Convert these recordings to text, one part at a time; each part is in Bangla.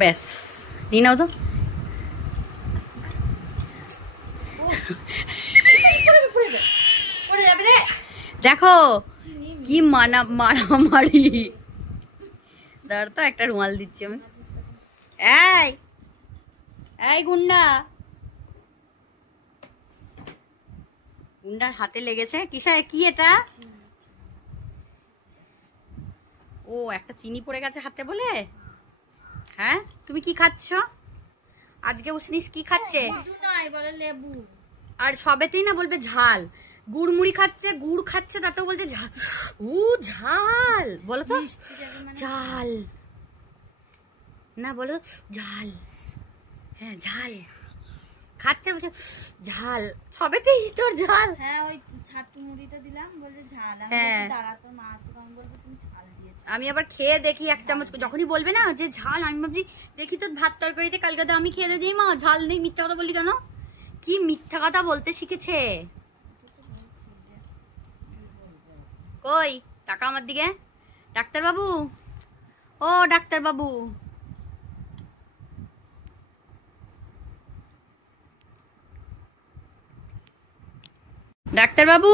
ব্যাস নিয়ে নাও তো। দেখো কি মারামারি। ধর তো একটা রুমাল দিচ্ছি আমি। এই এই গুন্ডা, গুন্ডার হাতে লেগেছে কিসে? কি এটা? ও একটা চিনি পড়ে গেছে হাতে বলে। হ্যাঁ তুমি কি খাচ্ছ আজকে? উসনিস কি খাচ্ছে? লেবু। আর সবেতেই না বলবে ঝাল। গুড় মুড়ি খাচ্ছে, গুড় খাচ্ছে, তাতেও বলছে ঝাল। ও ঝাল বলো তো, ঝাল না বলো ঝাল। হ্যাঁ ঝাল খাচ্ছে, বলছে ঝাল। সবেতেই তোর ঝাল। হ্যাঁ ওই ছাতু মুড়িটা দিলাম, বলে ঝাল। আমি হ্যাঁ দাঁড়া তো মা আসুক, আমি বলবো তুমি ঝাল দিয়েছো। আমি আবার খেয়ে দেখি এক চামচ, যখনই বলবে না যে ঝাল, আমি ভাবছি দেখি তো ভাত তরকারিতে কালকে তো আমি খেয়ে দিই মা ঝাল নেই। মিথ্যা কথা বললি কেন? কি মিথ্যা কথা বলতে শিখেছে? কই টাকা আমার দিকে। ডাক্তার বাবু, ও ডাক্তার বাবু, ডাক্তার বাবু।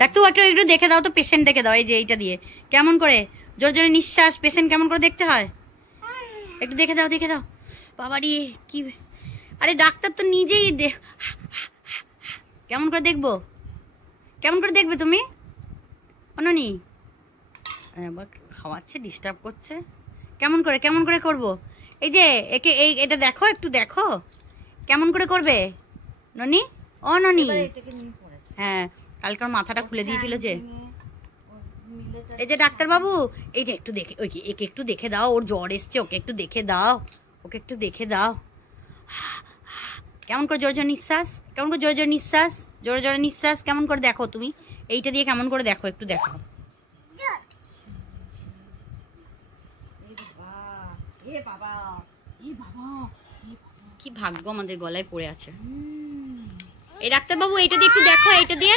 ডাক্তার একটু দেখে দাও তো, পেশেন্ট দেখে দাও। এই যে এইটা দিয়ে কেমন করে জোরে জোরে নিঃশ্বাস, পেশেন্ট কেমন করে দেখতে হয় একটু দেখে দাও, দেখে দাও। বাবারি কি, আরে ডাক্তার তো নিজেই কেমন করে দেখবো? কেমন করে দেখবে তুমি? অননি আবার খাওয়াচ্ছে, ডিস্টার্ব করছে। কেমন করে, কেমন করে করবো? এই যে একে এই এটা দেখো, একটু দেখো কেমন করে করবে ননি। ও ননি, হ্যাঁ কালকে ওর মাথাটা খুলে দিয়েছিল যে। এই যে ডাক্তার বাবু, এই যে একটু দেখে, ওই একে একটু দেখে দাও, ওর জ্বর এসছে, ওকে একটু দেখে দাও, ওকে একটু দেখে দাও। কেমন করে জোরে জোরে নিঃশ্বাস, কেমন করে জোরে জোরে নিঃশ্বাস, জোরে জোরে নিঃশ্বাস কেমন করে দেখো তুমি। এইটা দিয়ে কেমন করে দেখো, একটু দেখো। কি ভাগ্য আমাদের গলায় পড়ে আছে। এই ডাক্তার বাবু এইটা দিয়ে একটু দেখো, এইটা দিয়ে।